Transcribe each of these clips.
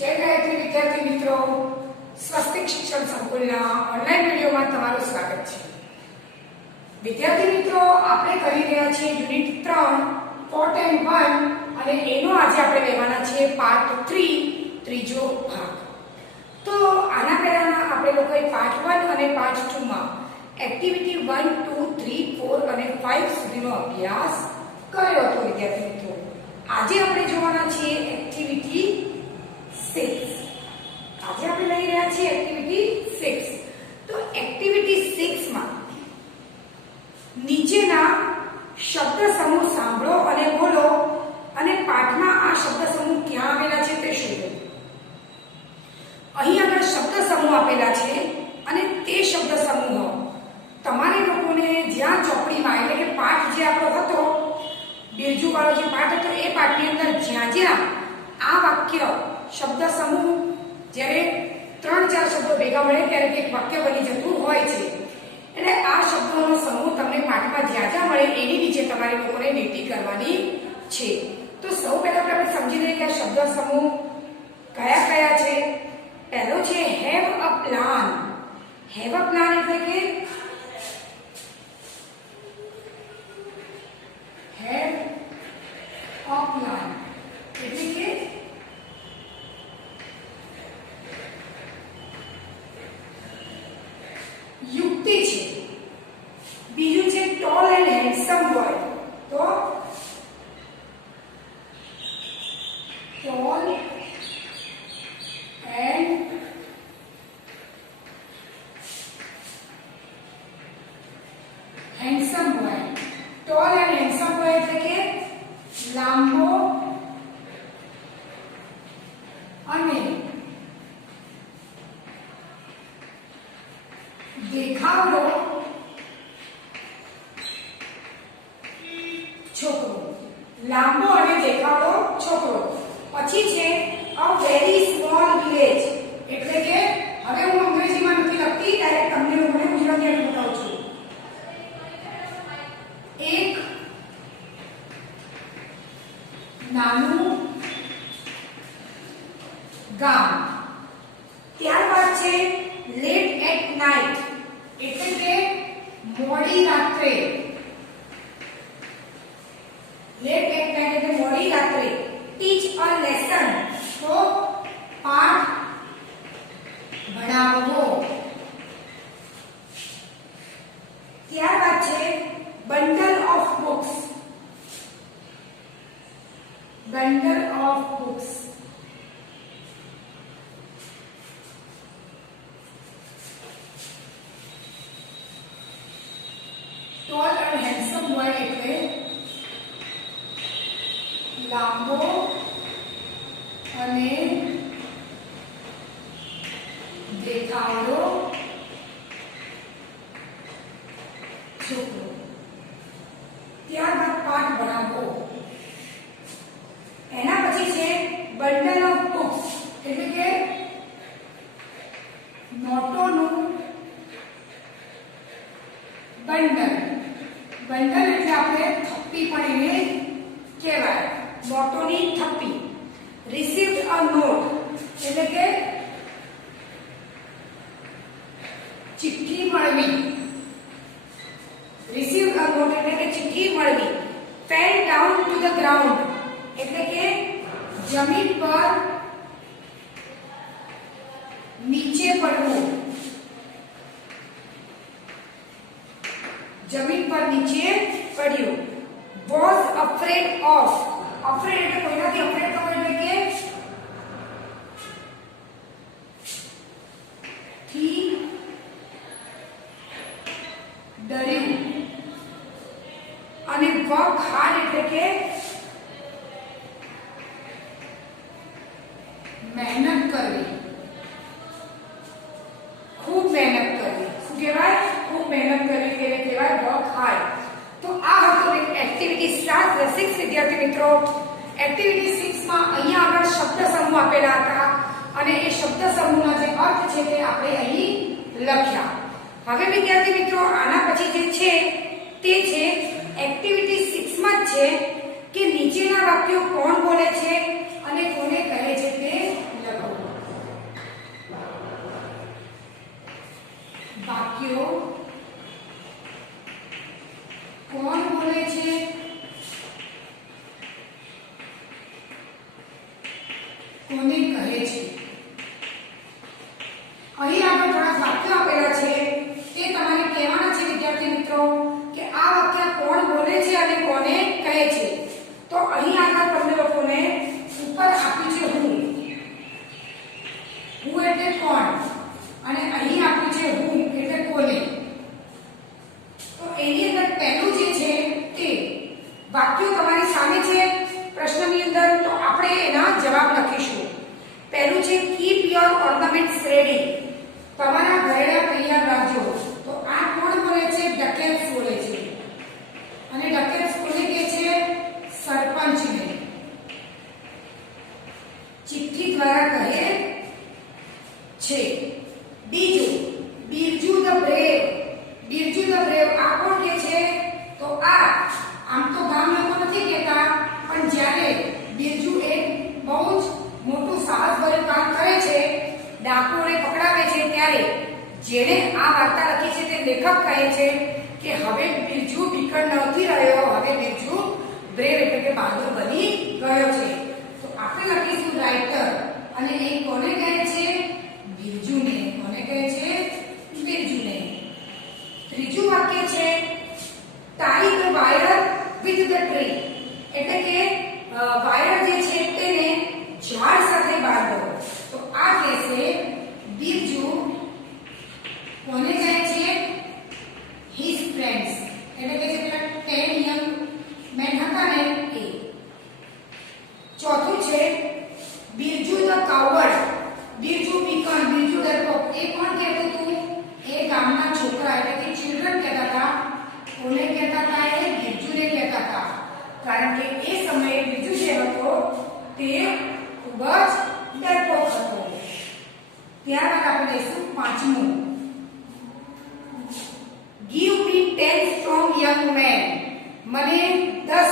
जय गायत्री विद्यार्थी मित्रों, स्वस्तिक शिक्षण संकुलના ઓનલાઈન વિડિયોમાં તમારું સ્વાગત છે। વિદ્યાર્થી મિત્રો, આપણે કરી રહ્યા છીએ યુનિટ 3 પોર્ટ એન્ડ 1 અને એનો આજે આપણે લેવાના છે પાર્ટ 3 ત્રીજો ભાગ। તો આના પહેલાના આપણે લોકોએ પાર્ટ 1 અને પાર્ટ 2 માં એક્ટિવિટી 1 2 3 4 અને 5 સુધીનો અભ્યાસ કર્યો હતો વિદ્યાર્થી મિત્રો। આજે આપણે જોવાના છીએ એક્ટિવિટી 6। આજે આપણે લઈ રહ્યા છીએ એક્ટિવિટી 6। તો એક્ટિવિટી 6 માં નીચેના શબ્દ સમૂહ સાંભળો અને બોલો અને પાઠમાં આ શબ્દ સમૂહ ક્યાં આવેલા છે તે શોધો। અહીં આગળ શબ્દ સમૂહ આપેલા છે અને તે શબ્દ સમૂહ તમારે લોકોને જ્યાં ચોપડીમાં એટલે કે પાઠ જે આપણો હતો બેરજુ વાળો જે પાઠ હતો એ પાઠની અંદર જ્યાં જ્યાં આ વાક્ય શબ્દ સમૂહ જ્યારે 3-4 શબ્દો ભેગા મળે ત્યારે એક વાક્ય બની જતું હોય છે। એટલે આ શબ્દોનો સમૂહ તમને પાઠમાં જ્યાં જ્યાં મળે એની નીચે તમારે લોકોને લીટી કરવાની છે। તો સૌ પહેલા આપણે સમજી લઈએ કે આ શબ્દ સમૂહ કયા કયા છે। પહેલો છે have a plan. Have a plan એટલે કે હેવ અ પ્લાન એટલે કે युक्ति છે। બીજું છે ટોલ એન્ડ હેન્ડસમ બોય। તો tall and handsome boy. Tall and handsome boy એટલે કે લાંબો અને દેખાવડો છોકરો। લાંબો અને દેખાવડો છોકરો। પછી છે અ વેરી સ્મોલ વિલેજ એટલે કે હવે હું અંગ્રેજીમાં નથી લખતી, ડાયરેક્ટ તમને લોકોને ગુજરાતીમાં બતાવું છું। એક નાનું ગામ। ત્યારબાદ છે લેટ એટ નાઇટ એટલે કે મોડી રાત્રે। લેટ એટ નાઇટ એટલે મોડી રાત્રે। ટીચ અ લેસન તો પાઠ ભણાવવો। ત્યારબાદ છે bundle of books. Bundle of books tall and handsome boy એટલે લાંબો અને દેખાવડો છોકરો। ત્યારબાદ પાઠ ભણાવવો। એના પછી છે બંડલ ઓફ બુક્સ એટલે કે નોટોનું બંડલ। બંડલ એટલે આપણે થપ્પી પણ એને કહેવાય, નોટોની થપ્પી। રિસીવ્ડ અ નોટ એટલે કે ચિઠ્ઠી મળવી। રિસીવ્ડ અ નોટ એટલે કે ચિઠ્ઠી મળવી। Fell down to the ground એટલે કે જમીન પર નીચે પડવું। જમીન પર નીચે પડ્યું। Was afraid of. અફ્રેડ એટલે કોઈનાથી અફ્રેડ થવું એટલે કે થી ડર્યું। અને વર્ક હાર્ડ એટલે કે મહેનત કરવી, ખૂબ મહેનત કરવી। શું કહેવાય? ખૂબ મહેનત કરવી કે કહેવાય વર્ક હાર્ડ। તો આ હતો એક્ટિવિટી 6 વિદ્યાર્થી મિત્રો। એક્ટિવિટી 6 માં અહીંયા આગળ શબ્દ સમૂહ આપેલા હતા અને એ શબ્દ સમૂહના જે અર્થ છે તે આપણે અહીં લખ્યા। હવે વિદ્યાર્થી મિત્રો આના પછી જે છે તે છે એક્ટિવિટી 6 માં છે કે નીચેના વાક્યો કોણ બોલે છે અને કોને કહે છે તે લખો। પહેલું જે છે તે વાક્યો તમારી સામે છે પ્રશ્નની અંદર, તો આપણે એના જવાબ લખીશું. પહેલું છે કીપ યોર ઓર્નામેન્ટ્સ રેડી, તમારા ઘરેણા તૈયાર રાખજો. તો આ કોણ બોલે છે? ડકેન્સ બોલે છે. અને ડકેન્સ કોને કહે છે? સરપંચને ચિઠ્ઠી દ્વારા કહે છે. બીજું Birju the brave, Birju the brave આ કોણ કહે છે? તો આ આમ તો ગામ લોકો નથી કહેતા, પણ જ્યારે બિરજુ એક બહુ જ મોટું સાહસભર્યું કામ કરે છે, ડાકુઓને પકડાવે છે, ત્યારે જેણે આ વાર્તા લખી છે તે લેખક કહે છે કે હવે બિરજુ બીકણ નથી રહ્યો, હવે બિરજુ બ્રેવ એટલે કે બહાદુર બની ગયો છે. તો આપણે લખીશું રાઇટર, અને એ કોને કહે છે? બિરજુને. કોને કહે છે? બિરજુને. ત્રીજું વાક્ય છે tie the wire with the tree, એટલે કે વાયર જે છે તેને ઝાડ સાથે બાંધો. તો આ કહેશે બિરજુ કોને કહે છે? હિઝ ફ્રેન્ડ્સ, એટલે કે જે પેલા 10 યંગ મેન હતા ને એ. ચોથું છે બિરજુ ધ કાવર્ડ, બિરજુ બીકણ, બિરજુ ડરપોક. એ કોણ કહેતું હતું? એ ગામના છોકરા એટલે કે ચિલ્ડ્રન કહેતા હતા. કોને કહેતા હતા? એ બિરજુને કહેતા હતા, કારણ કે એ સમયે બિરજુ જે હતો તે ખૂબ જ ડરપોક હતો. ત્યારબાદ આપણે લઈશું પાંચમું give me 10 strong young men, મને 10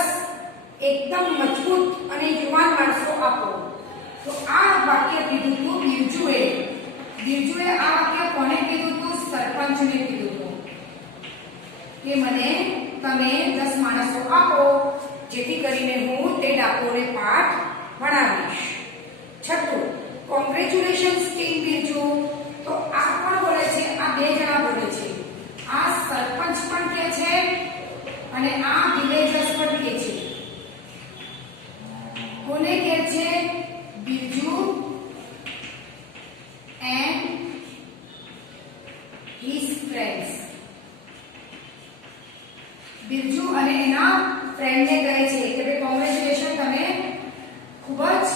એકદમ મજબૂત અને યુવાન માણસો આપો. તો આ વાક્ય કીધું હતું બિરજુએ. બિરજુએ આ વાક્ય કોને કીધું હતું? સરપંચને કીધું હતું કે મને તમે 10 માણસો આપો, જેથી કરીને હું તે ડાકોને પાઠ ભણાવીશ. છઠ્ઠું કોંગ્રેચ્યુલેશન્સ કિંગ બિરજુ. તો આ કોણ બોલે છે? આ બે જણા બોલે છે. આ સરપંચ પણ કહે છે અને આ વિલેજર્સ પણ કહે છે. કોને કહે છે? Birju and his friends. Birju અને એના ફ્રેન્ડને કહે છે કે કોંગ્રેચ્યુલેશન, તમે ખૂબ જ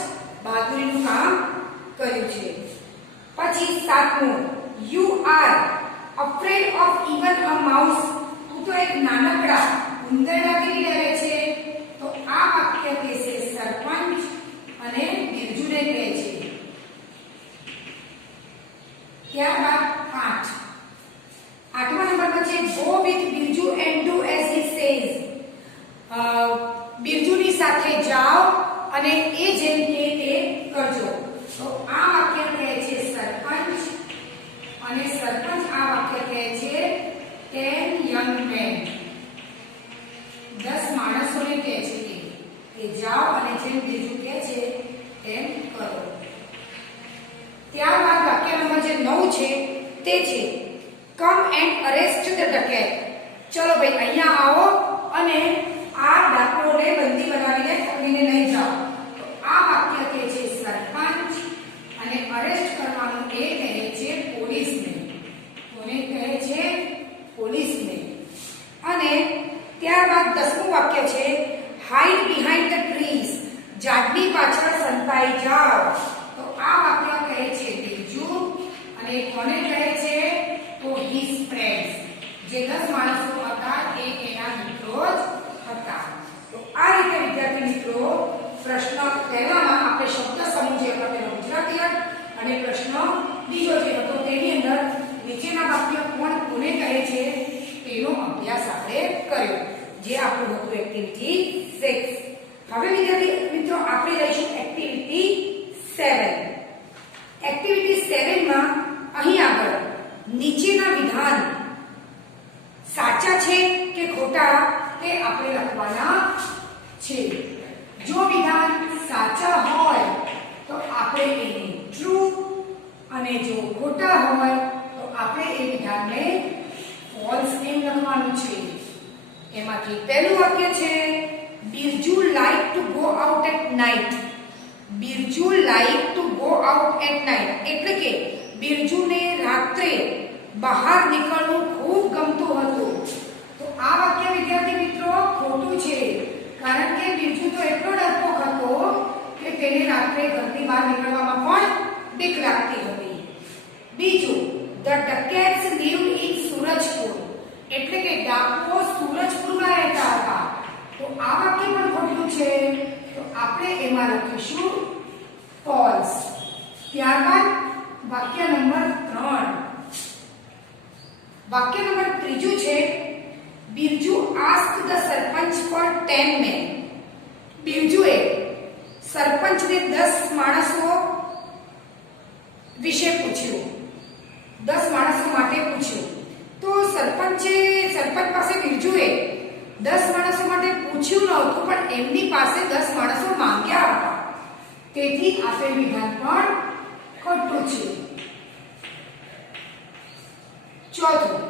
બહાદુરીનું કામ કર્યું છે. પછી સાતમું you are afraid of even a mouse, તું તો એક નાનકડા ઉંદરડાથી ડરે છે. તો આ વાક્ય કહેશે સરપંચ અને બિરજુને કહે છે. ત્યારબાદ આઠમા નંબરમાં છે go with Birju and do as he says, બિરજુની સાથે જાઓ અને એ જેમ કે તે કરજો. તો આ વાક્ય કહે છે સરપંચ, અને સરપંચ આ વાક્ય કહે છે 10 યંગ મેન, 10 માણસોને કહે છે કે જાઓ અને જેમ બિરજુ કહે છે તેમ કરો. ત્યારબાદ વાક્ય નંબર જે 9 છે તે છે come and arrest the dacoit. ચલો ભાઈ અહીંયા આવો અને આ ડાકુઓને બંદી બનાવીને પકડીને લઈ જાઓ. તો આ વાક્ય કહે છે સરપંચ, અને અરેસ્ટ કરવાનું એ કહે છે પોલીસને. કોને કહે છે? પોલીસને. અને ત્યારબાદ 10મું વાક્ય છે હાઇડ બિહાઇન્ડ ધ ટ્રીઝ, ઝાડની પાછળ સંતાઈ જાઓ. તો આ વાક્ય કહે છે બિરજુ, અને કોને કહે છે? તો હિઝ ફ્રેન્ડ્સ, જે 10 માણસો હતા એ એના મિત્રો જ હતા. તો આ રીતે વિદ્યાર્થી મિત્રો પ્રશ્ન પહેલામાં આપણે શબ્દ સમૂહ જે હતો તેનો ગુજરાતી અર્થ, અને પ્રશ્ન બીજો જે હતો તેની અંદર નીચેના વાક્ય કોણ કોને કહે છે તેનો અભ્યાસ આપણે કર્યો, જે આપણું હતું એક્ટિવિટી 6. હવે વિદ્યાર્થી મિત્રો આપણે લઈશું એક્ટિવિટી 7. એક્ટિવિટી 7 માં અહીં આગળ નીચેના વિધાન સાચા છે કે ખોટા તે આપણે લખવાના છે. જો વિધાન સાચા હોય તો આપણે એને ટ્રુ, અને જો ખોટા હોય તો આપણે એ વિધાનને ફોલ્સ એમ લખવાનું છે. એમાંથી પહેલું વાક્ય છે Birju like to go out at night. Birju like to go out at night એટલે કે બિરજુને રાત્રે બહાર નીકળવું ખૂબ ગમતું હતું. તો આ વાક્ય ખોટું છે, કારણ કે બિરજુ તો એટલો ડરપોક હતો કે તેને રાત્રે ઘરની બહાર નીકળવામાં પણ બીક લાગતી હતી. બીજું, ધ ડકેટ્સ લીવ્ડ ઇન સુરજપુર, એટલે કે ડાકુઓ સુરજપુરમાં રહેતા હતા. તો આ વાક્ય પણ ખોટું છે, તો આપણે એમાં લખીશું ફોલ્સ. ત્યારબાદ વાક્ય નંબર 3. વાક્ય નંબર 3 છે Birju asked the sarpanch for 10 men. બિરજુએ સરપંચને 10 માણસો વિશે પૂછ્યું, 10 માણસો માટે પૂછ્યું. તો સરપંચ પાસે બિરજુએ 10 માણસો માટે પૂછ્યું નહોતું, પણ એમની પાસે 10 માણસો માંગ્યા હતા. તેથી આપેલ વિધાન પણ ખોટું છે. ચોથું,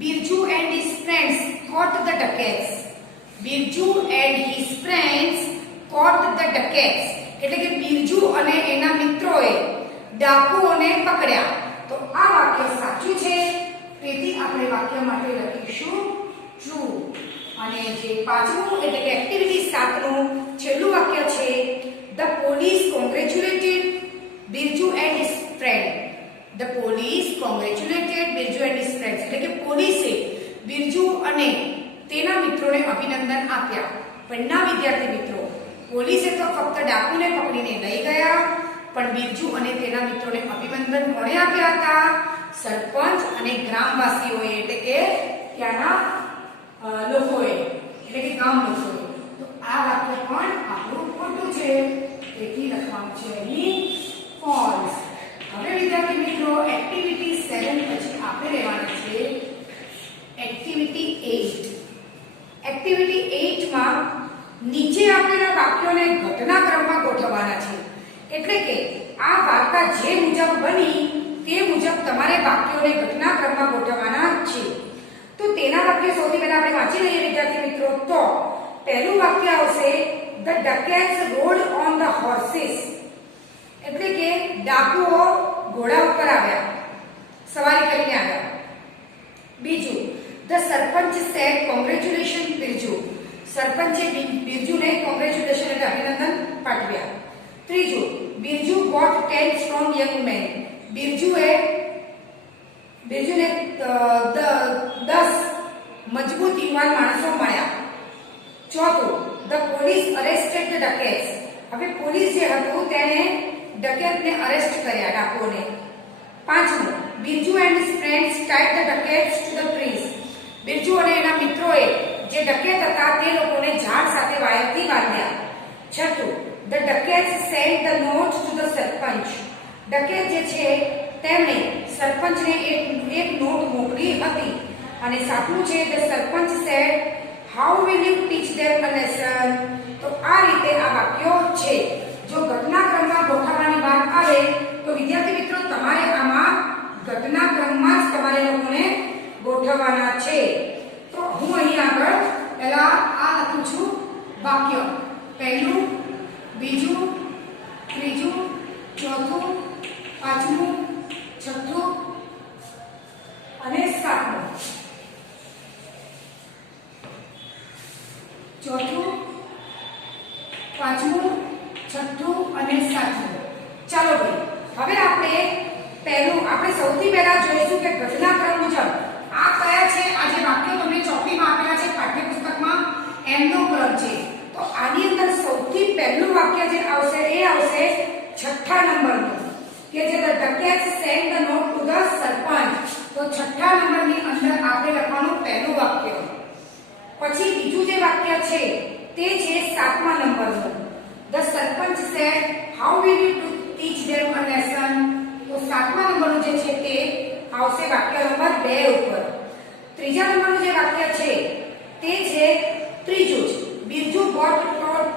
Birju and his friends caught the ducats. Birju and his friends caught the ducats. એટલે કે બિરજુ અને એના મિત્રોએ ડાકુઓને પકડ્યા. તો આ વાક્ય સાચું છે, તેથી આપણે વાક્ય માટે લખીશું ટ્રુ. અને જે પાંચમું એટલે કે એક્ટિવિટી 7 નું છેલ્લું વાક્ય છે the police congratulated Birju and his friend. The police congratulated Birju and his friends. એટલે કે પોલીસે બિરજુ અને તેના મિત્રોને અભિનંદન આપ્યા. પણ ના વિદ્યાર્થી મિત્રો, પોલીસે તો ફક્ત ડાકુને પકડીને લઈ ગયા, પણ બિરજુ અને તેના મિત્રોને અભિનંદન કોણે આપ્યા હતા? સરપંચ અને ગ્રામવાસીઓએ, એટલે કે ત્યાંના લોકોએ, એટલે કે ગામ લોકોએ. તો આ વાક્ય પણ આપણું ખોટું છે, તેથી લખવાનું છે અહીં ફોલ્સ. હવે વિદ્યાર્થી મિત્રો, એક્ટિવિટી 7 પછી આપણે લેવાના છે એક્ટિવિટી 8. એક્ટિવિટી 8 માં નીચે આપેલા વાક્યોને ઘટનાક્રમમાં ગોઠવવાના છે. એટલે કે આ વાર્તા જે મુજબ બની તે મુજબ તમારે વાક્યોને ઘટનાક્રમમાં ગોઠવવાના છે. તો તેના વાક્ય સૌથી પહેલા આપણે વાંચી લઈએ વિદ્યાર્થી મિત્રો. તો પહેલું વાક્ય આવશે ધ ડકેટ્સ રોડ ઓન ધ હોર્સીસ. એટલે કે ડાકુઓ ઘોડા ઉપર આવ્યા, સવારી કરીને આવ્યા. બીજું, the sarpanch said congratulation Birju. સરપંચે બિરજુને કોંગ્રેચ્યુલેશન એટલે અભિનંદન પાઠવ્યા. ત્રીજું, Birju got 10 strong young man. બિરજુને 10 મજબૂત યુવાન માણસો મળ્યા. ચોથું, the police arrested the dacoits. હવે પોલીસ જે હતું તેને ડકેટને અરેસ્ટ કર્યા, ડાકુઓને. પાંચમું, Birju and his friends tied the dacoits to the trees. Birju અને એના મિત્રોએ જે ડકેટ હતા તે લોકોને ઝાડ સાથે વાયરથી બાંધ્યા. છઠ્ઠું, the dacoits sent the note to the sarpanch. Dacoit જે છે તેમણે સરપંચને એક નોટ મોકલી હતી. અને સાતમું છે the sarpanch said how will you teach them a lesson. તો આ રીતે આ વાક્યો છે. જો ઘટનાક્રમમાં ગોઠવવાની વાત આવે તો વિદ્યાર્થી મિત્રો તમારે આમાં ઘટનાક્રમમાં જ તમારે લોકોને ગોઠવવાના છે. તો હું અહીં આગળ પહેલા આ લખું છું વાક્ય. પહેલું, બીજું, ત્રીજું, ચોથું, પાંચમું, છઠ્ઠું અને સાતમું. ચોથું, પાંચમું, છઠ્ઠું અને સાતમું. ચાલો ભાઈ, હવે આપણે સૌથી પહેલા જોઈશું કે ઘટનાક્રમ મુજબ આ કયા છે. આ જે વાક્યો તમને ચોપડીમાં આપેલા છે પાઠ્યપુસ્તકમાં, એમનો ક્રમ છે. તો આની અંદર સૌથી પહેલું વાક્ય જે આવશે એ આવશે 6થા નંબરનું, કે જે the dacoits sent the note to the sarpanch. તો 6થા નંબરની અંદર આપણે લખવાનું પહેલું વાક્ય. પછી બીજું જે વાક્ય છે તે છે 7મા નંબરનું. The sarpanch said how will you teach them a lesson. તો 7મા નંબરનું જે છે તે આવશે વાક્ય નંબર 2 ઉપર. ત્રીજા નંબરનું જે વાક્ય છે તે છે ત્રીજું જ, Birju got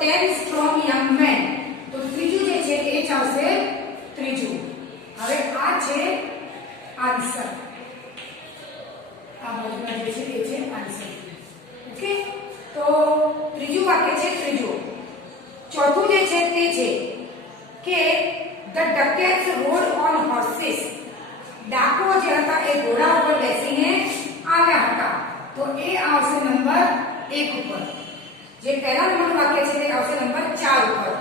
10 strong young men. તો ત્રીજું જે છે એ જ આવશે ત્રીજું. હવે આ છે આન્સર. આ બાજુના જે છે તે છે આન્સર. ઓકે, તો ત્રીજું વાક્ય છે ત્રીજું. ચોથું જે છે તે છે કે ધ ડકેટ્સ રોડ ઓન હોર્સીસ. ડાકુઓ જે હતા એ ઘોડા ઉપર બેસીને આવ્યા હતા. તો એ આવશે નંબર 1 ઉપર, જે પહેલા નંબરનું વાક્ય છે તે આવશે નંબર 4 ઉપર,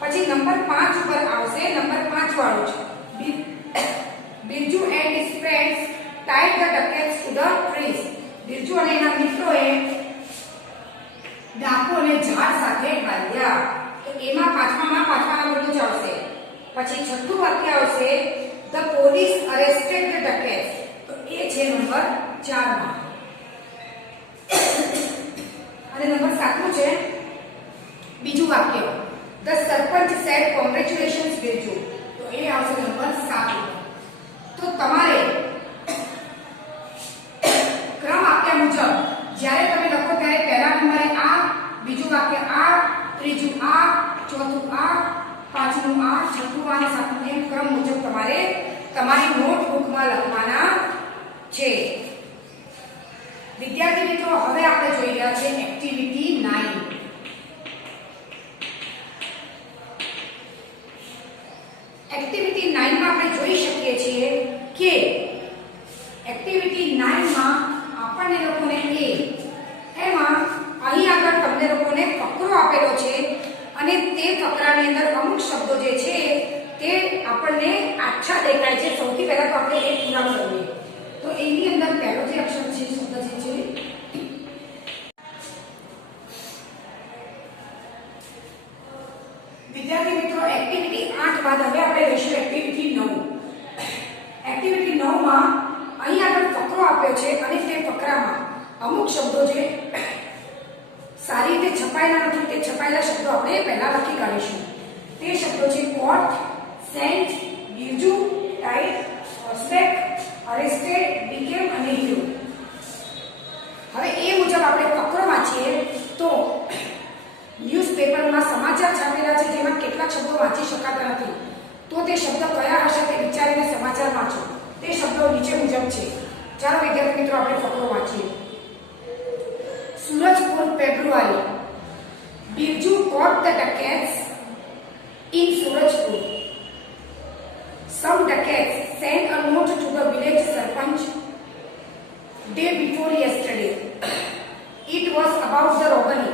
પછી નંબર 5 ઉપર આવશે નંબર 5 વાળું છે. Birju and his friends tied the ducats to the trees. Birju અને એના મિત્રોએ ડાકોને ઝાડ સાથે બાંધ્યા. તો એમાં પાંચમા નંબરનું જ આવશે. પછી છઠ્ઠું વાક્ય આવશે the police arrested the ducats. તો એ છે નંબર 4 માં. અને નંબર 7 છે બીજું વાક્ય the sarpanch said congratulations Birju. તો એ આવશે નંબર 7 ઉપર. તો તમારે ક્રમ આપ્યા મુજબ જ્યારે તમે લખો ત્યારે પહેલા નંબરે આ, બીજું વાક્ય આ, ત્રીજું આ, ચોથું આ, પાંચમું આ, છઠ્ઠું આ અને સાતમું એમ ક્રમ મુજબ તમારે તમારી નોટબુકમાં લખવાના છે. વિદ્યાર્થી મિત્રો, હવે આપણે જોઈ રહ્યા છે એક્ટિવિટી 9. એક્ટિવિટી 9 માં આપણે જોઈ શકીએ છીએ કે એક્ટિવિટી 9 માં આપણને લોકોને એમાં અહીં આગળ તમને લોકોને ફકરો આપેલો છે અને તે ફકરાની અંદર અમુક શબ્દો જે છે તે આપણને આછા દેખાય છે. સૌથી પહેલા તો આપણે એ પૂરા કરીએ. તો એની અંદર પહેલો જે અક્ષર છે શબ્દ જે છે વિદ્યાર્થી મિત્રો, એક્ટિવિટી 8 બાદ હવે આપણે લઈશું એક્ટિવિટી 9. એક્ટિવિટી 9 માં અહીં આગળ ફકરો આપ્યો છે અને તે ફકરામાં અમુક શબ્દો જે સારી રીતે છપાયેલા નથી તે છપાયેલા શબ્દો આપણે પહેલા લખી કાઢીશું. તે શબ્દો છે કોટ, સેન્ટ, બિરજુ, ટાઈડ, હોર્સબેક, અરેસ્ટેડ, બીકેમ અને હીરો. હવે એ મુજબ આપણે ફકરો વાંચીએ તો ન્યૂઝપેપરમાં સમાચાર છાપેલા છે જેમાં કેટલાક શબ્દો વાંચી શકાતા નથી. તો તે શબ્દ કયા હશે તે વિચારીને સમાચાર વાંચો. તે શબ્દો નીચે મુજબ છે. ચાલો વિદ્યાર્થી મિત્રો આપણે ફકરો વાંચીએ. Surajpur, February. Birju caught the ducats in Surajpur. Some ducats sent a note to the village sarpanch day before yesterday. It was about the robbery.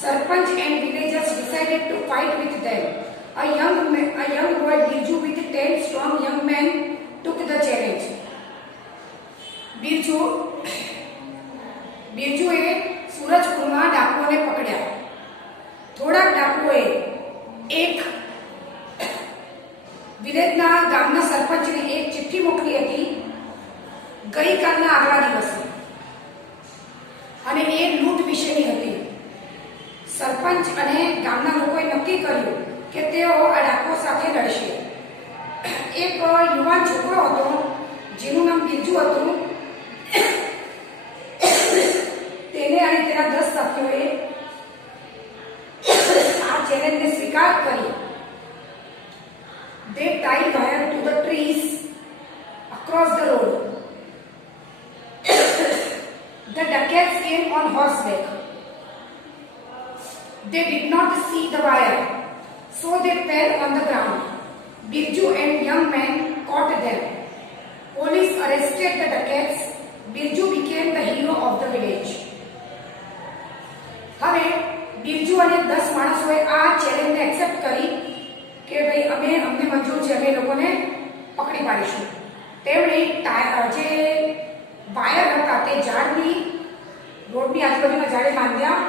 Sarpanch and villagers decided to fight with them. A young boy Birju with 10 strong young men took the challenge. બિરજુએ સુરજપુરમાં ડાકુઓને પકડ્યા. થોડાક ડાકુઓએ એક વિલેજના ગામના સરપંચને એક ચિઠ્ઠી મોકલી હતી ગઈકાલના આગલા દિવસે અને એ લૂંટ વિશેની હતી. સરપંચ અને ગામના લોકોએ નક્કી કર્યું કે તેઓ આ ડાકુઓ સાથે લડશે. એક યુવાન છોકરો હતો જેનું નામ બિરજુ હતું. તેને અને તેના 10 સાથીઓએ આ ચેલેન્જને સ્વીકાર કરી. They tied wire to the trees across the road. The ducats came on horseback. They did not see the wire, so they fell on the ground. Birju and young men caught them. Police arrested the ducats. Birju became the hero of the village. હવે બિરજુ અને 10 માણસોએ આ ચેલેન્જને accept કરી કે ભાઈ અમને મંજૂર છે, અમે લોકોને પકડી પાડીશું. તેમણે જે વાયર હતા તે ઝાડની રોડની આજુબાજુના ઝાડે બાંધ્યા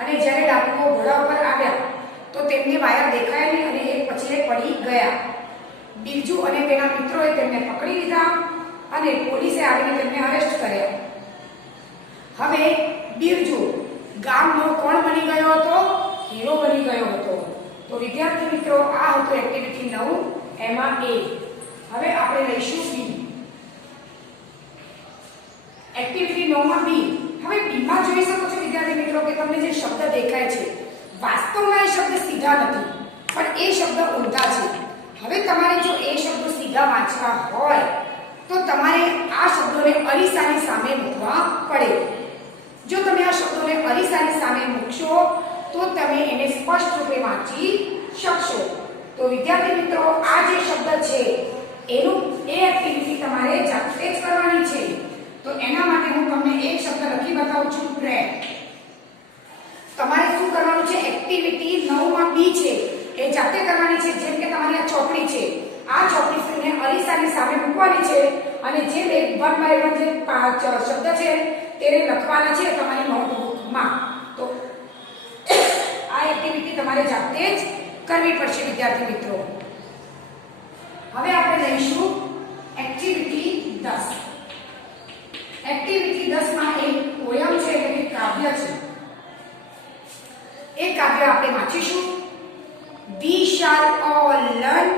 અને જ્યારે ડાકુઓ ઘોડા ઉપર આવ્યા તો તેમને વાયર દેખાય નહીં અને એક પછી એક પડી ગયા. બિરજુ અને તેના મિત્રોએ તેમને પકડી લીધા અને પોલીસે આવીને તેમને અરેસ્ટ કર્યા. હવે બિરજુ ગામનો કોણ બની ગયો હતો? હીરો બની ગયો હતો. તો વિદ્યાર્થી મિત્રો, આ હતું એક્ટિવિટી 9 એમાં A. હવે આપણે લઈશું બી. એક્ટિવિટી 9 માં બી. હવે બી માં જોઈ શકો છો વિદ્યાર્થી મિત્રો કે તમને જે શબ્દ દેખાય છે વાસ્તવમાં એ શબ્દ સીધા નથી પણ એ શબ્દ ઊંધા છે. હવે તમારે જો એ શબ્દો સીધા વાંચવા હોય તો તમારે આ શબ્દોને અરીસાની સામે મૂકવા પડે. જો તમે આ શબ્દોને અરીસાની સામે મૂકશો તો તમે એને સ્પષ્ટ રૂપે વાંચી શકશો. તો વિદ્યાર્થી મિત્રો, આ જે શબ્દ છે એનું એ એક્ટિવિટી તમારે જાતે જ કરવાની છે. તો એના માટે હું તમને એક શબ્દ બી છે એ જાતે કરવાની છે. જેમ કે તમારી આ ચોપડી છે, આ ચોપડીને અરીસાની સામે મૂકવાની છે અને જે 1 બાય 1 જે 5 શબ્દ છે તેને લખવાના છે તમારી નોટબુકમાં. તો આ એક્ટિવિટી તમારે જાતે જ કરવી પડશે વિદ્યાર્થી મિત્રો. હવે આપણે લઈશું એક્ટિવિટી 10. એક્ટિવિટી 10 માં એક પોયમ છે એટલે કે કાવ્ય છે. એ કાવ્ય આપણે વાંચીશું. We shall all learn,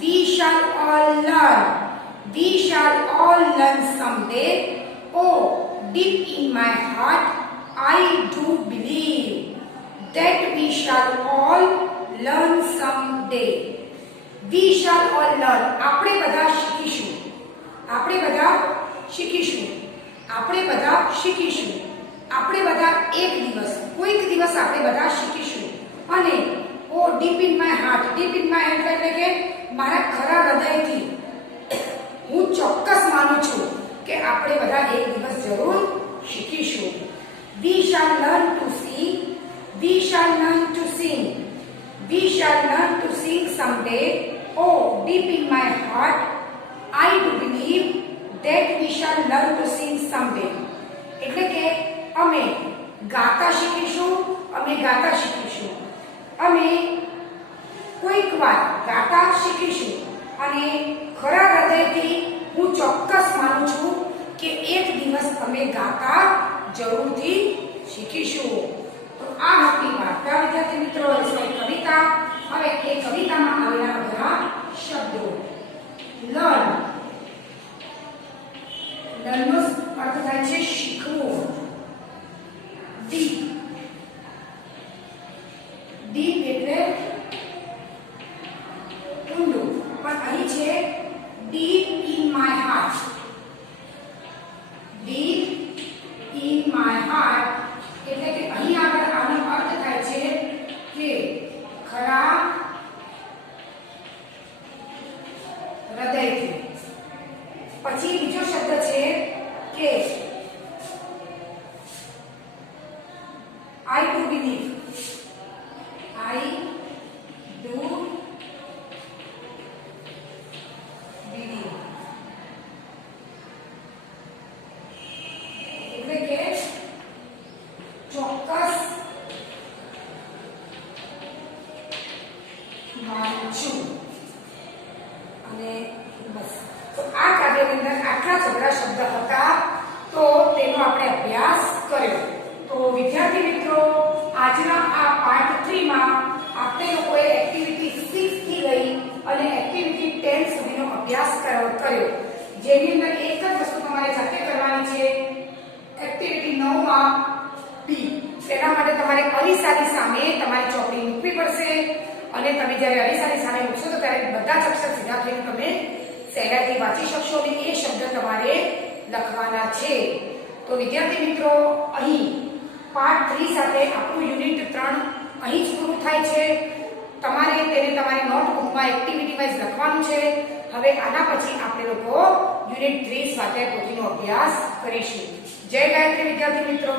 we shall all learn, we shall all learn someday. Oh, deep in my heart I do believe that we shall all learn someday. We shall all learn. આપણે બધા શીખીશું. આપણે બધા શીખીશું. આપણે બધા શીખીશું. આપણે બધા એક દિવસ, કોઈક દિવસ આપણે બધા શીખીશું. અને oh deep in my heart, deep in my heart એટલે કે મારા ખરા હૃદયથી હું ચોક્કસ માનું છું કે આપણે બધા એક દિવસ જરૂર શીખીશું. We shall learn to sing, we shall learn to sing, we shall learn to sing someday. Oh, deep in my heart I do believe that we shall learn to sing someday. એટલે કે અમે ગાતા શીખીશું, અમે ગાતા શીખીશું. અમે કોઈક વાર ગાતા શીખીશું અને ખરા હૃદયથી હું ચોક્કસ માનું છું કે એક દિવસ અમે ગાતા જરૂરથી શીખીશું. તો આ હતી વાર્તા વિદ્યાર્થી મિત્રો, કવિતા. હવે એ કવિતામાં આવેલા બધા શબ્દો. લર્ન, લર્નનો અર્થ થાય છે શીખવું. ડીપ, ડીપ એટલે ઊંડું, પણ અહીં છે deep in my heart. Deep in my heart એટલે કે અહીં આગળ આનો અર્થ થાય છે કે ખરા હૃદયથી. પછી બીજો શબ્દ છે કે I do believe. I do believe. એટલે કે ચોક્કસ માનું છું. અને બસ. તો આ કાવ્યની અંદર આટલા જ બધા શબ્દ હતા. તો તેનો આપણે અભ્યાસ કર્યો. તો વિદ્યાર્થી મિત્રો, આજના આ પાર્ટ 3 માં આપણે લોકોએ એક્ટિવિટી 6 થી લઈ અને એક્ટિવિટી 10 સુધીનો અભ્યાસ કર્યો. જેની અંદર એક જ વસ્તુ તમારે જાતે કરવાની છે. એક્ટિવિટી 9 માં બી, તેના માટે તમારે અરીસાની સામે તમારી ચોપડી મૂકવી પડશે અને તમે જ્યારે અરીસાની સામે મૂકશો તો ત્યારે બધા જ અક્ષર સીધા થઈને તમે સહેલાઈથી વાંચી શકશો અને એ શબ્દ તમારે લખવાના છે. તો વિદ્યાર્થી મિત્રો, અહીં પાર્ટ 3 સાથે આપણું યુનિટ 3 અહીં જ પૂરું થાય છે. તમારે તેને તમારી નોટબુકમાં એક્ટિવિટી વાઇઝ લખવાનું છે. હવે આના પછી આપણે લોકો યુનિટ 3 સ્વાધ્યાય પોથીનો અભ્યાસ કરીશું. જય ગાયત્રી વિદ્યાર્થી મિત્રો.